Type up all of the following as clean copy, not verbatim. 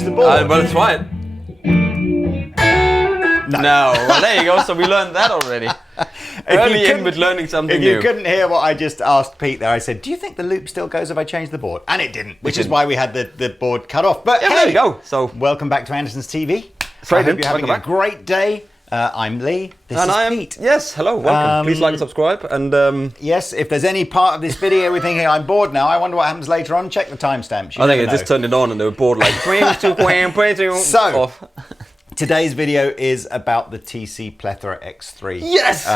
change the board. Well, let's try it. No. Well, there you go. So we learned that already. Early in with learning something If new. you couldn't hear what I just asked Pete there, I said, do you think the loop still goes if I change the board? And it didn't, which is why we had the board cut off. But yeah, hey, there you go. So welcome back to Andertons TV. Right, I hope you're having welcome a great day. I'm Lee. This and is I am Pete. Yes, hello, welcome. Please like and subscribe. And yes, if there's any part of this video we're thinking I'm bored now, I wonder what happens later on. Check the timestamps. I think I just turned it on and they were bored like So today's video is about the TC Plethora X3. Yes.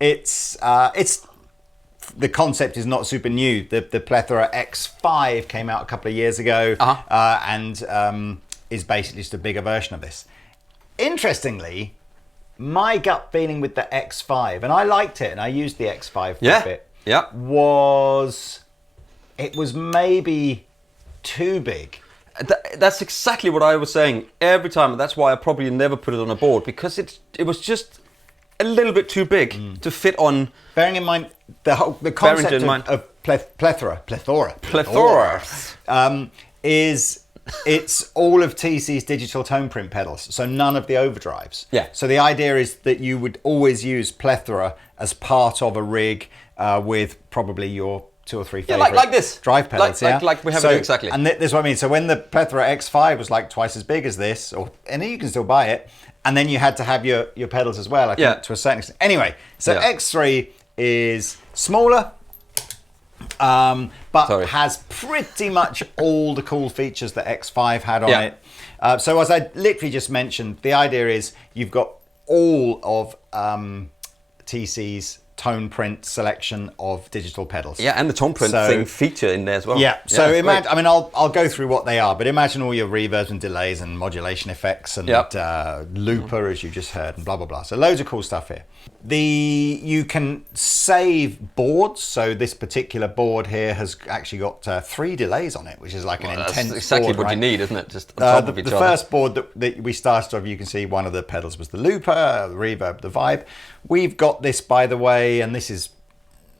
It's the concept is not super new. The Plethora X5 came out a couple of years ago, and is basically just a bigger version of this. Interestingly, my gut feeling with the X5, and I liked it, and I used the X5 for a bit, was it was maybe too big. That's exactly what I was saying every time, and that's why I probably never put it on a board, because it was just a little bit too big to fit on. Bearing in mind the concept of plethora is it's all of TC's digital tone print pedals, so none of the overdrives. Yeah. So the idea is that you would always use plethora as part of a rig with probably your 2 or 3 favorite like this drive pedals. Like we have it exactly. And this is what I mean. So when the Plethora X5 was like twice as big as this, and you can still buy it, and then you had to have your pedals as well, I think, to a certain extent. Anyway, so X3 is smaller, but has pretty much all the cool features that X5 had on it. So as I literally just mentioned, the idea is you've got all of TC's tone print selection of digital pedals. Yeah, and the tone print thing feature in there as well. Yeah, so imagine, I mean, I'll go through what they are, but imagine all your reverbs and delays and modulation effects and looper, as you just heard, and blah, blah, blah. So loads of cool stuff here. You can save boards. So this particular board here has actually got 3 delays on it, which is like an intense that's exactly board, what you need, isn't it? Just on top of each other. The first board that we started off, you can see one of the pedals was the looper, the reverb, the vibe. We've got this, by the way, and this is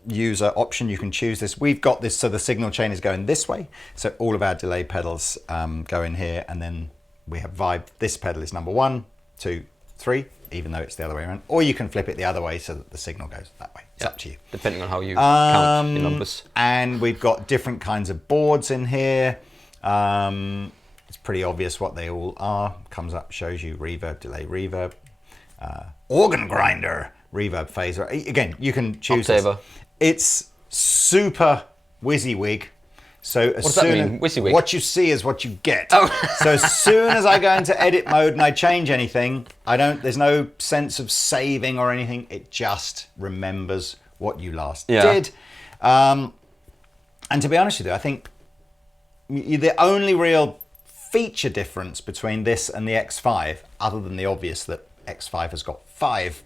user option, you can choose this. We've got this, so the signal chain is going this way. So all of our delay pedals go in here, and then we have vibe. This pedal is number 1, 2, 3, even though it's the other way around. Or you can flip it the other way so that the signal goes that way. It's up to you. Depending on how you count your numbers. And we've got different kinds of boards in here. It's pretty obvious what they all are. Comes up, shows you reverb, delay, reverb, organ grinder, reverb, phaser. Again, you can choose this. It's super WYSIWYG. So as soon as what you see is what you get. So as soon as I go into edit mode and I change anything, there's no sense of saving or anything. It just remembers what you last did. And to be honest with you, I think the only real feature difference between this and the X5, other than the obvious that X5 has got 5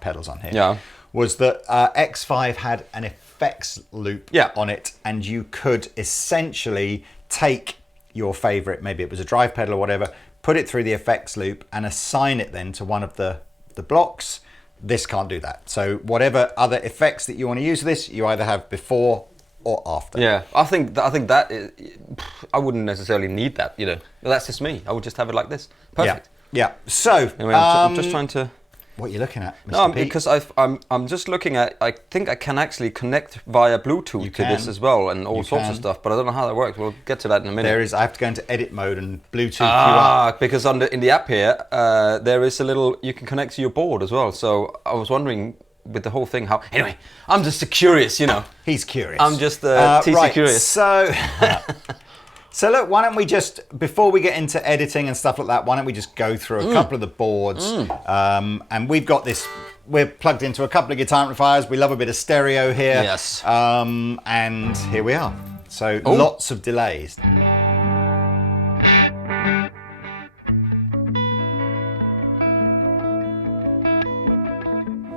pedals on here, was that X5 had an effects loop on it, and you could essentially take your favorite, maybe it was a drive pedal or whatever, put it through the effects loop and assign it then to one of the blocks. This can't do that. So whatever other effects that you want to use this, you either have before or after. Yeah, I think that is, I wouldn't necessarily need that, you know. That's just me. I would just have it like this. Perfect. Yeah. So anyway, I'm just trying to. What are you looking at, Mr. No, Pete? because I'm just looking at. I think I can actually connect via Bluetooth to this as well, and all sorts of stuff. But I don't know how that works. We'll get to that in a minute. I have to go into edit mode and Bluetooth you up. Because in the app here, there is a little. You can connect to your board as well. So I was wondering with the whole thing how. Anyway, I'm just curious, you know. He's curious. I'm just TC curious. So look, why don't we just, before we get into editing and stuff like that, why don't we just go through a couple of the boards. And we've got this, we're plugged into a couple of guitar amplifiers. We love a bit of stereo here. Yes. And here we are. So lots of delays.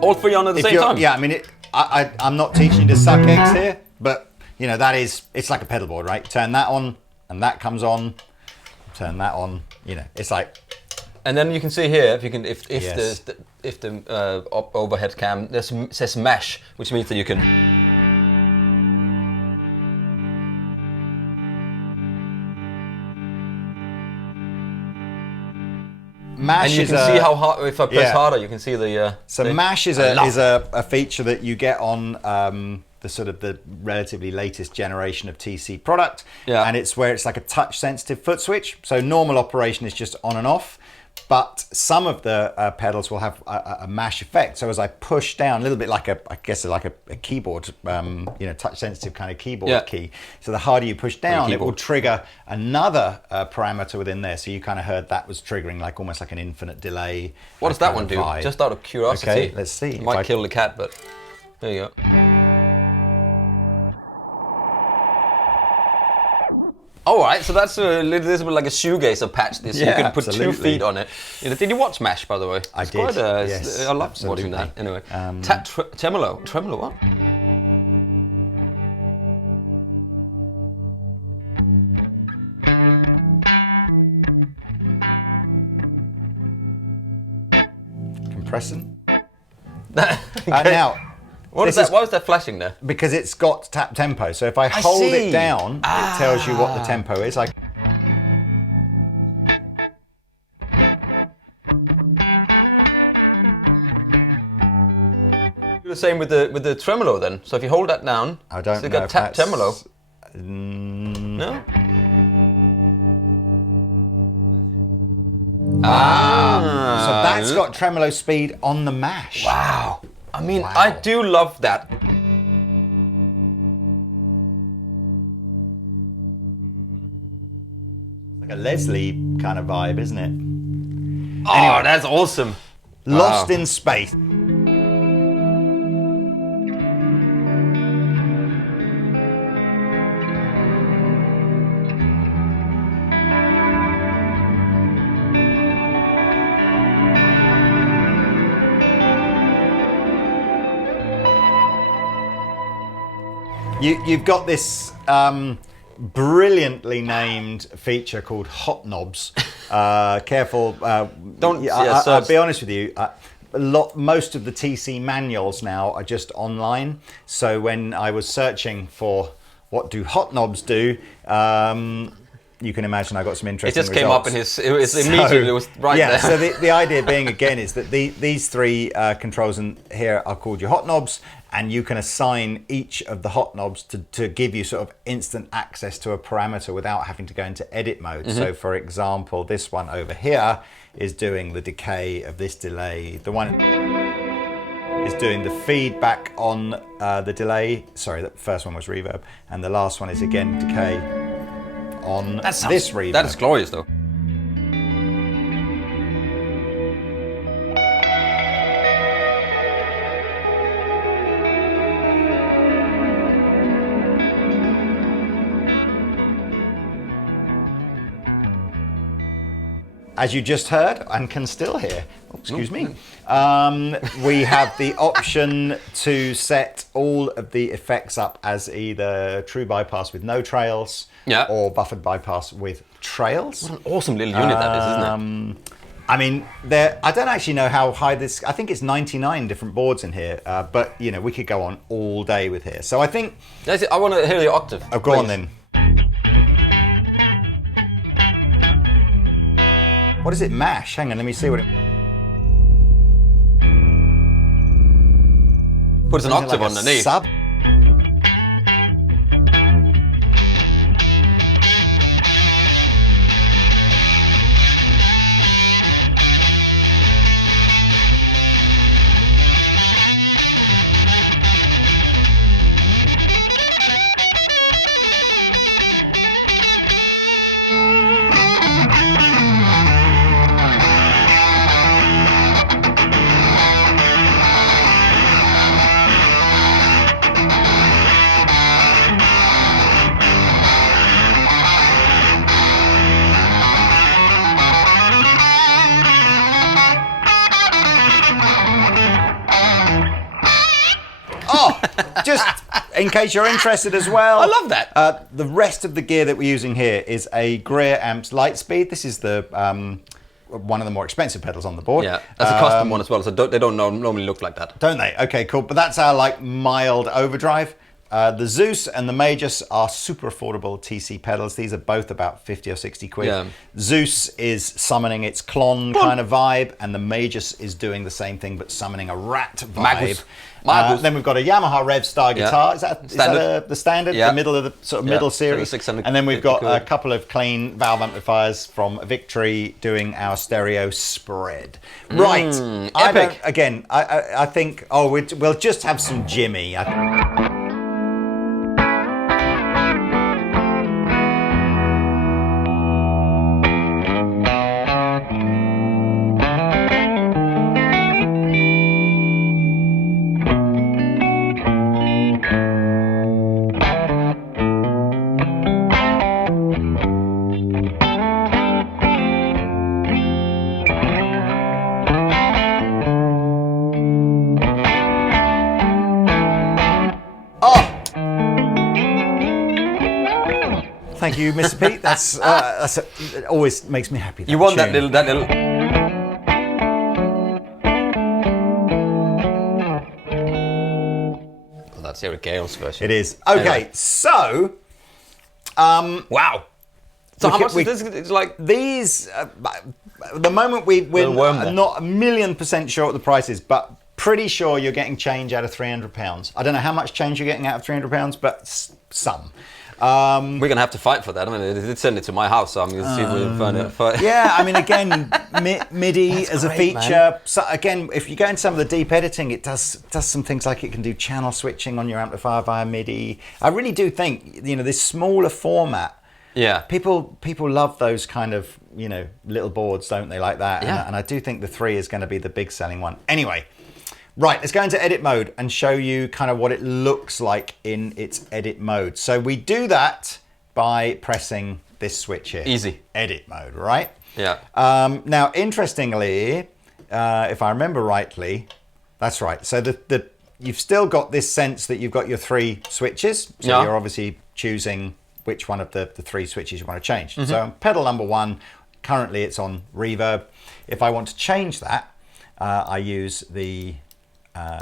All 3 on at the same time? Yeah, I mean, I'm not teaching you to suck eggs here, but you know, it's like a pedal board, right? Turn that on, and that comes on. Turn that on. You know, it's like. And then you can see here if the overhead cam says mesh, which means that you can. Mash and you is can see how hard, if I press harder, you can see the... So the, Mash is a feature that you get on the sort of the relatively latest generation of TC product. Yeah. And it's where it's like a touch sensitive foot switch. So normal operation is just on and off. But some of the pedals will have a mash effect. So as I push down, a little bit like I guess like a keyboard, touch sensitive kind of keyboard key. So the harder you push down, it will trigger another parameter within there. So you kind of heard that was triggering like almost like an infinite delay. What does that one do? Vibe. Just out of curiosity. Okay, let's see. It might kill the cat, but there you go. All right, so that's a little bit like a shoegazer patch. This you can put 2 feet on it. Did you watch Mash, by the way? I did. Yes, I love watching that. Anyway, tremolo what? Compressing. Okay. Now. What is that? Why was that flashing there? Because it's got tap tempo. So if I hold it down, it tells you what the tempo is. Like. Do the same with the tremolo then. So if you hold that down, I don't know. Got tap tremolo. No. So that's got tremolo speed on the Mash. Wow. I mean, I do love that. Like a Leslie kind of vibe, isn't it? Oh, anyway, that's awesome. Lost in Space. You've got this brilliantly named feature called Hot Knobs. Careful, don't. I'll be honest with you. Most of the TC manuals now are just online. So when I was searching for what do hot knobs do, you can imagine I got some interesting results. It just came up in his. It was right there. So the idea being again is that these 3 controls in here are called your hot knobs, and you can assign each of the hot knobs to give you sort of instant access to a parameter without having to go into edit mode. Mm-hmm. So for example, this one over here is doing the decay of this delay. The one is doing the feedback on the delay. Sorry, the first one was reverb, and the last one is again decay on this reverb. That is glorious though. As you just heard, and can still hear, excuse me, we have the option to set all of the effects up as either true bypass with no trails or buffered bypass with trails. What an awesome little unit that is, isn't it? I mean, I don't actually know how high this, I think it's 99 different boards in here, but we could go on all day with here. So I think... I want to hear the octave. Oh, go on then. What is it, Mash? Hang on, let me see what it... Puts an octave like underneath. Sub? Just in case you're interested as well. I love that. The rest of the gear that we're using here is a Greer Amps Lightspeed. This is the one of the more expensive pedals on the board. Yeah, that's a custom one as well, so they don't normally look like that. Don't they? Okay, cool. But that's our like mild overdrive. The Zeus and the Magus are super affordable TC pedals. These are both about 50 or 60 quid. Yeah. Zeus is summoning its clon kind of vibe, and the Magus is doing the same thing but summoning a rat vibe. Magus. Then we've got a Yamaha Rev Star guitar. Is that the standard? Yeah. The middle of the sort of middle series. And then we've got a couple of clean valve amplifiers from Victory doing our stereo spread. Right. Epic. I think, we'll just have some Jimmy. Thank you, Mr. Pete. It always makes me happy. You want that little. Well, that's Eric Gale's version. It is. Okay, anyway. So. Wow. So how much is this? It's like these. At the moment, we're not 1,000,000% sure what the price is, but pretty sure you're getting change out of £300. I don't know how much change you're getting out of £300, but some. We're going to have to fight for that. I mean, they did send it to my house, so I'm going to see if we can find it. Yeah, I mean, again, MIDI as a feature. So again, if you go into some of the deep editing, it does some things like it can do channel switching on your amplifier via MIDI. I really do think, this smaller format, yeah, people love those kind of, little boards, don't they, like that? Yeah. And I do think the 3 is going to be the big selling one. Anyway. Right, let's go into edit mode and show you kind of what it looks like in its edit mode. So we do that by pressing this switch here. Easy. Edit mode, right? Yeah. Now, interestingly, if I remember rightly, that's right. So you've still got this sense that you've got your 3 switches. So you're obviously choosing which one of the 3 switches you want to change. So on pedal number 1, currently it's on reverb. If I want to change that, I use the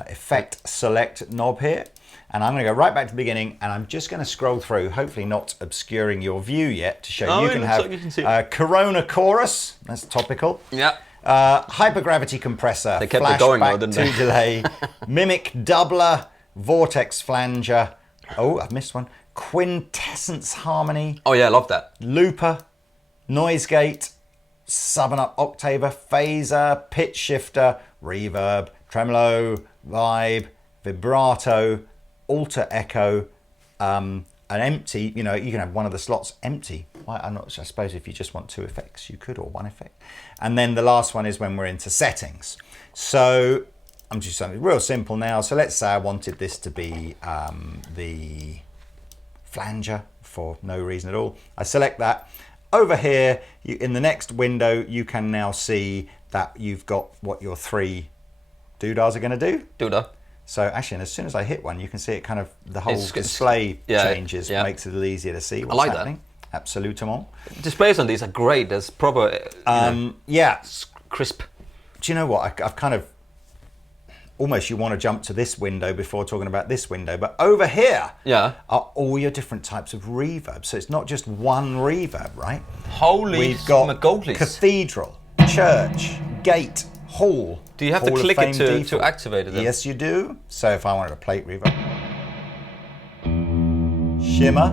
effect select knob here, and I'm going to go right back to the beginning, and I'm just going to scroll through, hopefully not obscuring your view yet, to show you can have Corona chorus, that's topical. Yeah. Hypergravity compressor, they kept it going though, didn't they? delay, mimic doubler, vortex flanger. Oh, I've missed one. Quintessence harmony. Oh yeah, I love that. Looper, noise gate, sub and up octaver, phaser, pitch shifter, reverb, tremolo, vibe, vibrato, alter echo, an empty, you can have one of the slots empty. I suppose if you just want 2 effects, you could, or 1 effect. And then the last one is when we're into settings. So I'm just something real simple now. So let's say I wanted this to be the flanger for no reason at all. I select that. Over here, in the next window, you can now see that you've got what your 3 doodahs are going to do. Doodah. So actually, and as soon as I hit one, you can see it kind of, the whole display changes, makes it a little easier to see what's happening. That. Absolutement. Displays on these are great. There's proper, crisp. Do you know what? I've kind of, almost you want to jump to this window before talking about this window, but over here are all your different types of reverb. So it's not just one reverb, right? Holy We've got McGoldlys. Cathedral, church, gate, hall. Do you have to click it to activate it then? Yes, you do. So if I wanted a plate reverb, shimmer,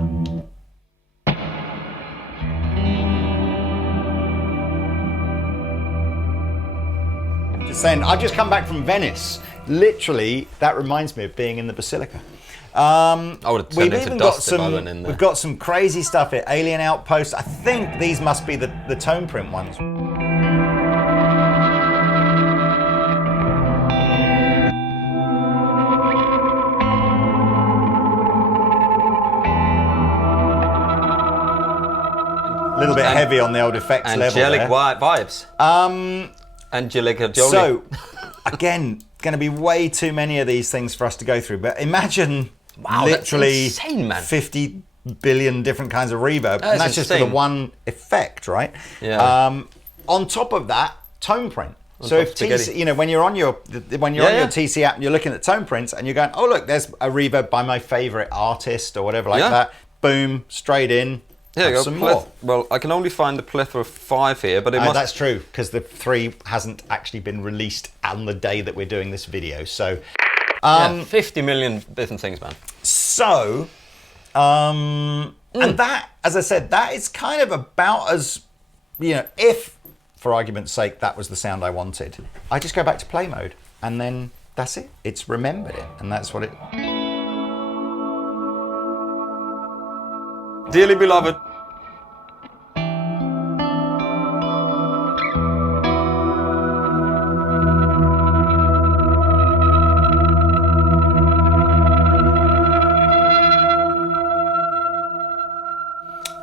just saying, I've just come back from Venice. Literally, that reminds me of being in the Basilica. I would have turned into dust if I went in there. We've got some crazy stuff here. Alien Outpost. I think these must be the tone print ones. A little bit heavy on the old effects level there. Angelic vibes. Angelica Jolie. So, again, going to be way too many of these things for us to go through. But imagine literally that's insane, man. 50 billion different kinds of reverb. And that's just for the one effect, right? Yeah. On top of that, tone print. So if TC, you know, when you're on your TC app and you're looking at tone prints and you're going, oh look, there's a reverb by my favorite artist or whatever like that. Boom, straight in. Here you go. Some more. Well, I can only find the Plethora 5 here, but it must... That's true, because the 3 hasn't actually been released on the day that we're doing this video. So, 50 million different things, man. So, and that, as I said, that is kind of about as, you know, if, for argument's sake, that was the sound I wanted, I just go back to play mode, and then that's it. It's remembered it, and that's what it... Dearly beloved.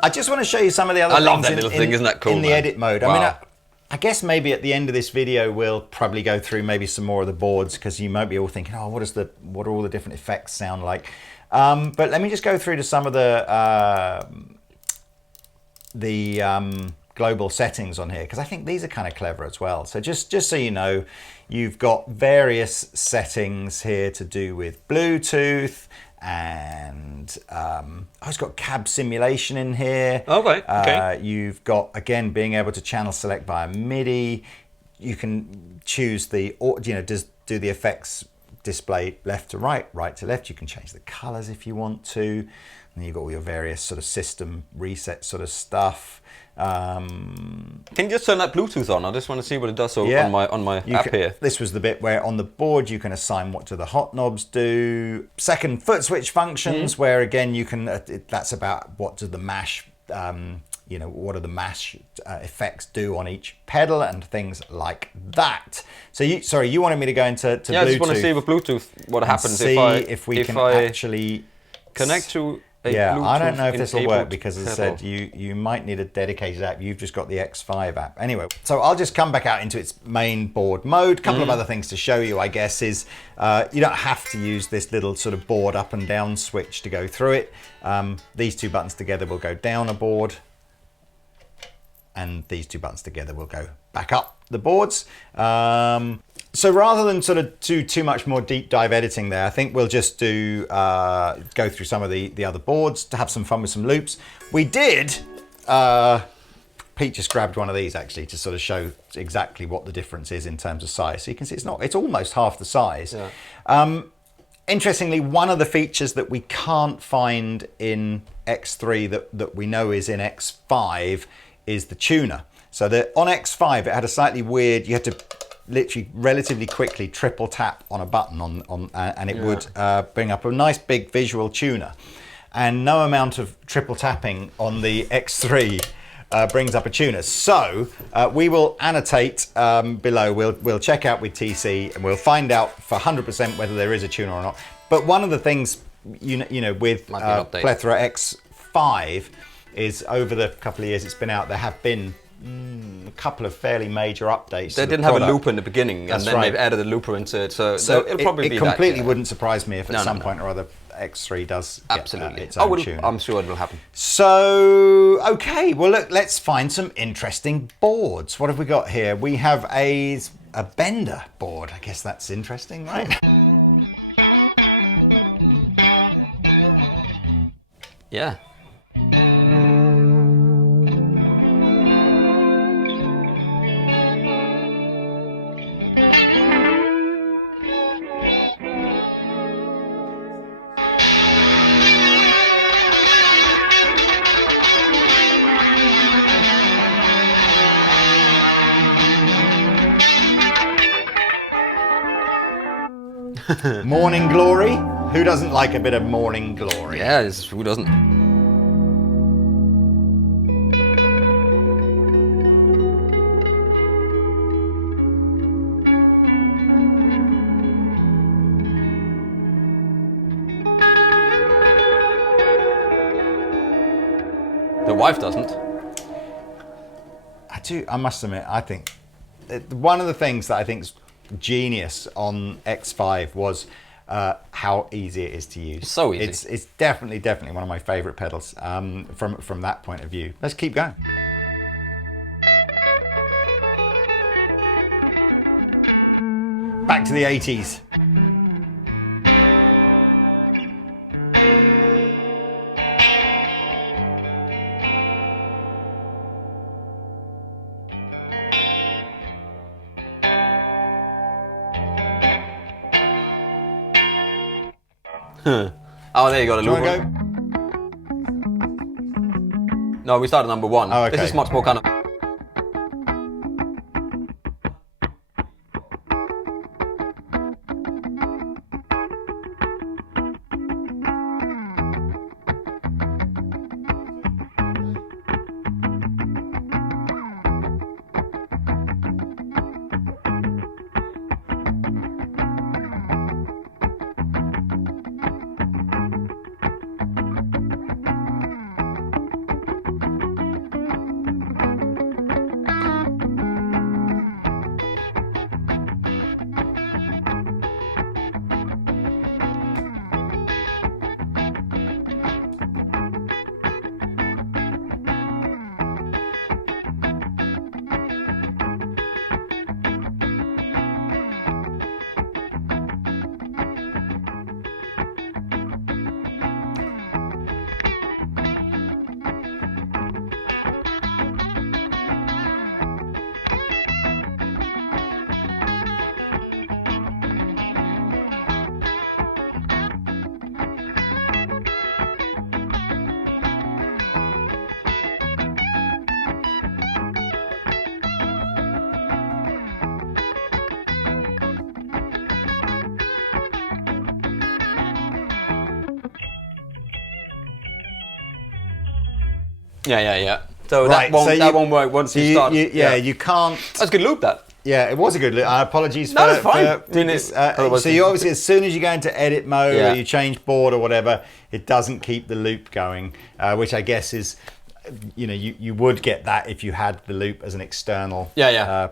I just want to show you some of the other things. I love that little thing, isn't that cool? In the edit mode. Wow. I mean, I guess maybe at the end of this video we'll probably go through maybe some more of the boards, because you might be all thinking, oh, what do all the different effects sound like? But let me just go through to some of the global settings on here, because I think these are kind of clever as well. So just so you know, you've got various settings here to do with Bluetooth, and it's got cab simulation in here. Okay. You've got, again, being able to channel select via MIDI. You can choose the, you know, do the effects display left to right, right to left. You can change the colors if you want to. And you've got all your various sort of system reset sort of stuff. Can you just turn that Bluetooth on? I just want to see what it does on my app here. This was the bit where on the board you can assign what do the hot knobs do. Second foot switch functions, where again you can, that's about what do the mash, you know, what do the mash effects do on each pedal and things like that. So you wanted me to go into Bluetooth. I just want to see with Bluetooth what happens if we can actually connect to a Bluetooth. I don't know if this will work, because as I pedal. said, you might need a dedicated app. You've just got the X5 app. Anyway, so I'll just come back out into its main board mode. A couple of other things to show you, I guess, is you don't have to use this little sort of board up and down switch to go through it. These two buttons together will go down a board, and these two buttons together will go back up the boards. So rather than sort of do too much more deep dive editing there, I think we'll just do go through some of the other boards to have some fun with some loops. We did, Pete just grabbed one of these actually to sort of show exactly what the difference is in terms of size. So you can see it's almost half the size. Yeah. Interestingly, one of the features that we can't find in X3 that we know is in X5 is the tuner. So on X5 it had a slightly weird, you had to literally relatively quickly triple tap on a button and it would bring up a nice big visual tuner. And no amount of triple tapping on the X3 brings up a tuner. So we will annotate below. We'll check out with TC and we'll find out for 100% whether there is a tuner or not. But one of the things you know with Plethora X5 is over the couple of years it's been out, there have been a couple of fairly major updates. They didn't have a looper in the beginning, and then they've added a looper into it. So it'll probably be that. It completely wouldn't surprise me if at some point or other X3 does absolutely get, its own tuner. I'm sure it will happen. So okay, well look, let's find some interesting boards. What have we got here? We have a Bender board. I guess that's interesting, right? Yeah. Morning glory. Who doesn't like a bit of morning glory? Yeah, who doesn't? The wife doesn't. I must admit, I think one of the things that I think is genius on X5 was how easy it is to use. So easy. It's definitely one of my favorite pedals from that point of view. Let's keep going. back to the 80s. Oh, there you go. The Do you loop. want to go? No, we started number 1. Oh, okay. This is much more kind of. Yeah. So Right, that won't work once you start. You can't. That's a good loop, that. Yeah, it was a good loop. Apologies No, for... that's fine. for Doing it- so you obviously, as soon as you go into edit mode Yeah. or you change board or whatever, it doesn't keep the loop going, which I guess is, you would get that if you had the loop as an external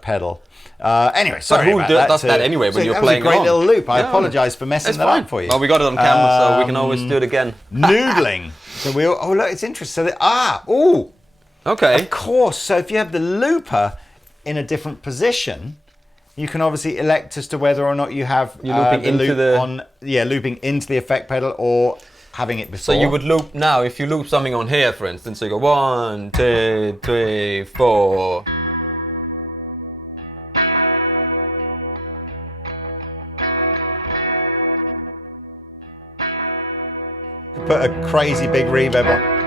pedal. Anyway, sorry who about that. does that anyway when you're that playing was a great along? little loop. I Yeah. apologise for messing It's that fine. up for you. Well, we got it on camera, so we can always do it again. Noodling. So look, it's interesting. So Okay. of course. So if you have the looper in a different position, you can obviously elect as to whether or not you have You're looping the into loop the- looping into the effect pedal or having it before. So you would loop now, if you loop something on here, for instance, so you go 1, 2, 3, 4. put a crazy big reverb on.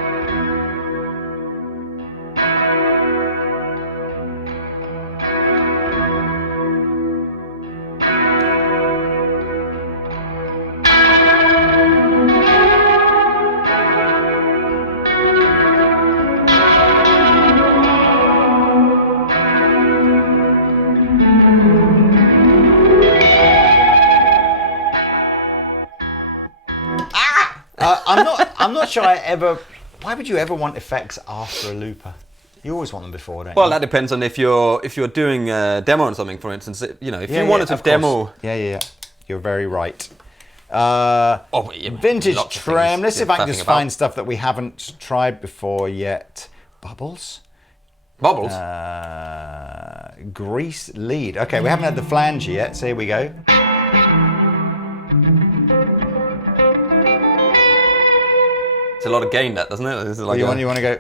I'm not sure I ever. Why would you ever want effects after a looper? You always want them before, don't you? Well, that depends on if you're doing a demo on something, for instance. If you wanted to of demo. course. Yeah. You're very right. Vintage lots of trem. things Let's see if you're I can faffing just about. find stuff that we haven't tried before yet. Bubbles. Bubbles. Grease lead. Okay, we haven't had the flange yet, so here we go. It's a lot of gain, that, doesn't it? This is like you want to go.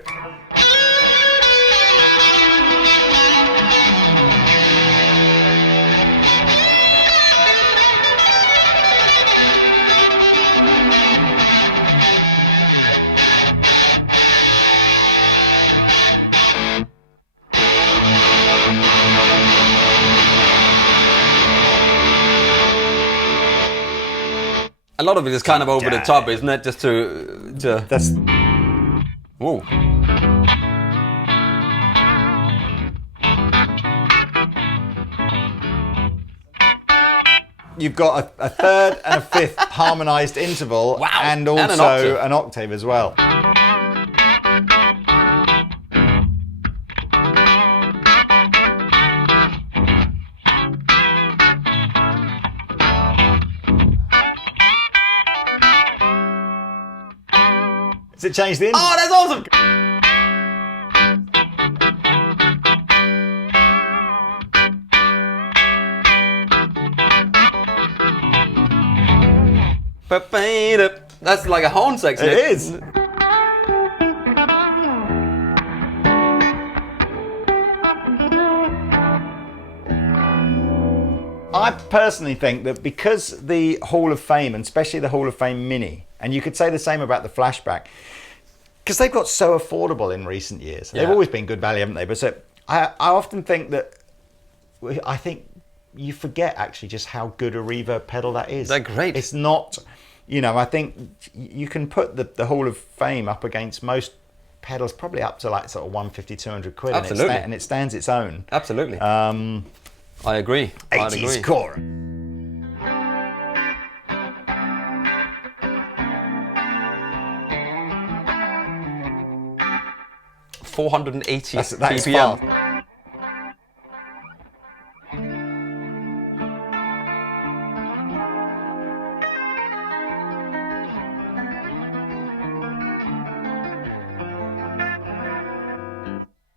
A lot of it is kind of over the top, isn't it? Just to That's. Whoa. You've got a third and a fifth harmonised interval, Wow. and And an also octave. an octave as well. Does it change the interval? Oh, that's awesome! That's like a horn section. It is. I personally think that because the Hall of Fame, and especially the Hall of Fame Mini, and you could say the same about the Flashback, because they've got so affordable in recent years. Yeah. They've always been good value, haven't they? But so I often think that, I think you forget actually just how good a reverb pedal that is. They're great. It's not, I think you can put the Hall of Fame up against most pedals, probably up to like sort of 150, 200 quid. Absolutely. And it stands its own. Absolutely. I agree. 80s core. $480 That is BPM. fast.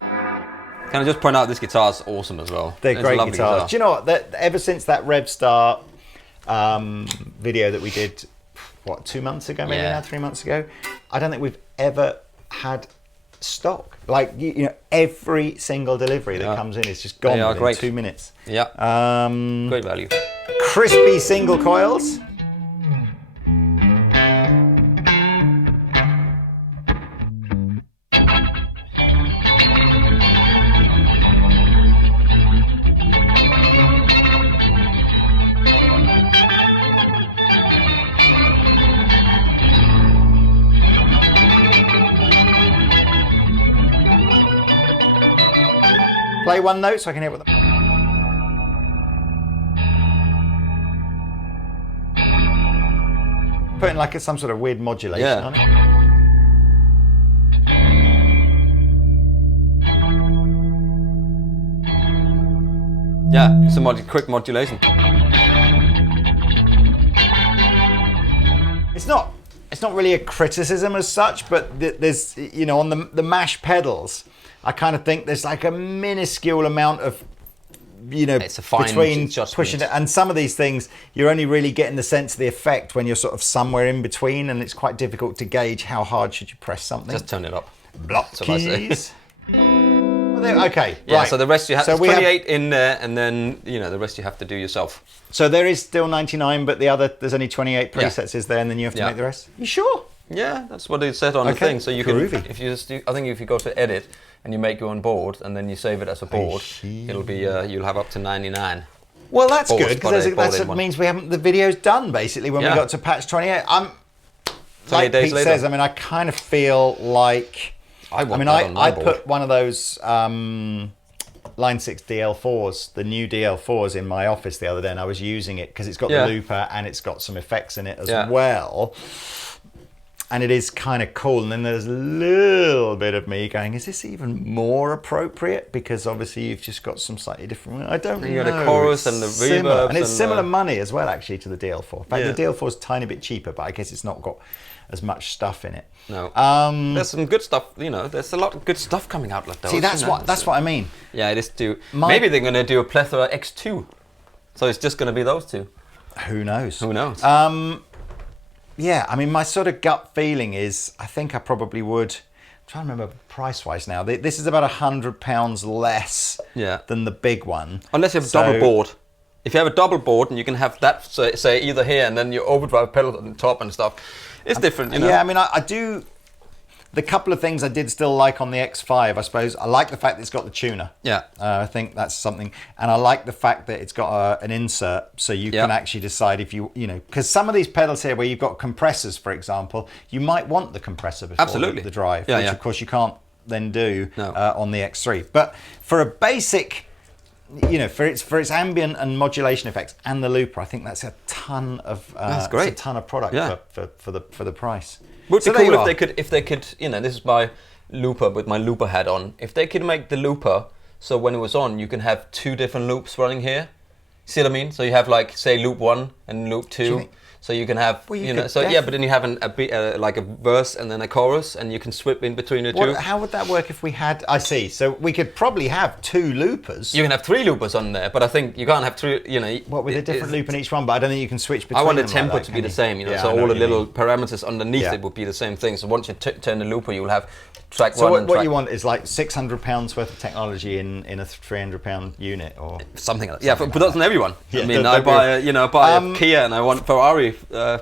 Can I just point out this guitar's awesome as well? They're It's a great lovely guitars. guitar. Do you know what? Ever since that RevStar video that we did, 2 months ago, maybe Yeah. now 3 months ago, I don't think we've ever had stock. Like, every single delivery that comes in is just gone They are within great. 2 minutes. Yeah, great value. Crispy single coils. Play one note so I can hear what the... Putting like some sort of weird modulation Yeah. on it. Yeah, some quick modulation. It's not really a criticism as such, but there's, on the mash pedals, I kind of think there's like a minuscule amount of, It's a fine between adjustment. pushing it, and some of these things you're only really getting the sense of the effect when you're sort of somewhere in between, and it's quite difficult to gauge how hard should you press something. Just turn it up. Block That's what I say. keys. Okay, Yeah, right. so the rest you have, So it's we have- 28 in there, and then, the rest you have to do yourself. So there is still 99, but there's only 28 presets, is there, and then you have to Yeah. make the rest? You sure? Yeah, that's what it said on the Okay, thing. So you can, groovy. if you just do, I think if you go to edit and you make your own board and then you save it as a board, see. it'll be, you'll have up to 99. Well, that's Boards, good, but because they bought that in one. means the video's done, basically, when we Yeah. got to patch 28. 28 Like days Pete later. says, I kind of feel like... I want that on my I board. put one of those Line 6 DL4s, the new DL4s, in my office the other day, and I was using it because it's got Yeah. the looper and it's got some effects in it as Yeah. well. And it is kind of cool. And then there's a little bit of me going, is this even more appropriate? Because obviously you've just got some slightly different... I don't know. You got the chorus It's and the similar. reverbs And it's and similar the- money as well, actually, to the DL4. In fact, Yeah. the DL4 is a tiny bit cheaper, but I guess it's not got as much stuff in it. No. There's some good stuff, there's a lot of good stuff coming out like those. See, that's what I mean. Yeah, it is too. Maybe they're going to do a Plethora X2. So it's just going to be those two. Who knows? Who knows? Yeah, my sort of gut feeling is I think I probably would. I'm trying to remember price-wise now. This is about £100 less Yeah. than the big one. Unless you have a So- double board. If you have a double board and you can have that, say either here and then your overdrive pedal on the top and stuff, it's different, Yeah, I do. The couple of things I did still like on the X5, I suppose. I like the fact that it's got the tuner. Yeah. I think that's something. And I like the fact that it's got an insert, so you can actually decide if because some of these pedals here where you've got compressors, for example, you might want the compressor before Absolutely. the drive, Yeah, which yeah. of course you can't then do No. on the X3. But for a basic... for its ambient and modulation effects and the looper, I think that's a ton of That's great. It's a ton of product Yeah. for the price. Would So be there cool you if are. they could, this is my looper with my looper hat on. If they could make the looper so when it was on, you can have two different loops running here. See what I mean? So you have like, say, loop 1 and loop 2. So you can have, Well, you know, so yeah, but then you have like a verse and then a chorus, and you can swip in between the two. How would that work if we had? I see. So we could probably have 2 loopers. You can have 3 loopers on there, but I think you can't have 3. You know, what with a different loop in each one? But I don't think you can switch between. I want the them tempo like that, to be the same. You know, Yeah, so I know all the what you little mean. parameters underneath it would be the same thing. So once you turn the looper, you'll have track So 1 and what track. you want is like £600 worth of technology in a £300 unit, or something like that. Yeah, but that's not everyone. Yeah, I mean, that'd I buy a Kia and I want Ferrari.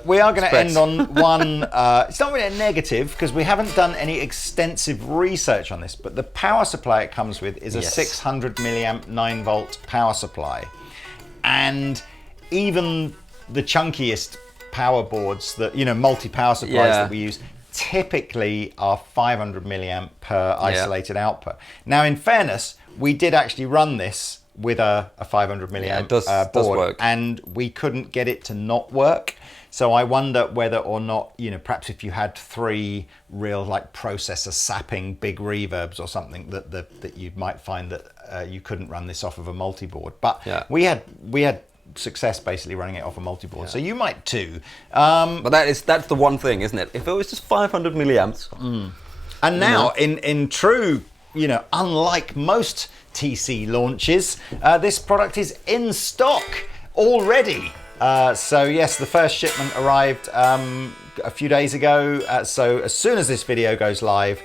We are going to end on one. It's not really a negative because we haven't done any extensive research on this, but the power supply it comes with is a 600 milliamp 9-volt power supply, and even the chunkiest power boards that multi-power supplies that we use typically are 500 milliamp per isolated output. Now, in fairness, we did actually run this with a 500 milliamp board, work. and we couldn't get it to not work. So I wonder whether or not, perhaps if you had 3 real like processor sapping big reverbs or something, that you might find that you couldn't run this off of a multi-board. But we had success basically running it off a multi-board, so you might too. But that's the one thing, isn't it? If it was just 500 milliamps, and now in true, unlike most TC launches, this product is in stock already. So yes, the first shipment arrived a few days ago. So as soon as this video goes live,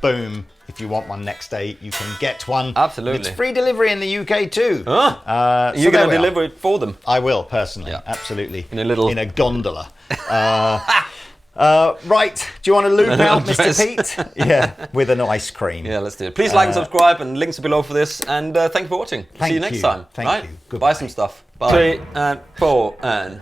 boom. If you want one next day, you can get one. Absolutely. It's free delivery in the UK too. You're going to deliver it for them? I will, personally. Yeah. Absolutely. In a gondola. Right. Do you want to loop out, Mr. Pete? Yeah, with an ice cream. Yeah, let's do it. Please like and subscribe, and links are below for this. And thank you for watching. See you next time. Thank you. Goodbye. Buy some stuff. Bye. 3 and 4 and...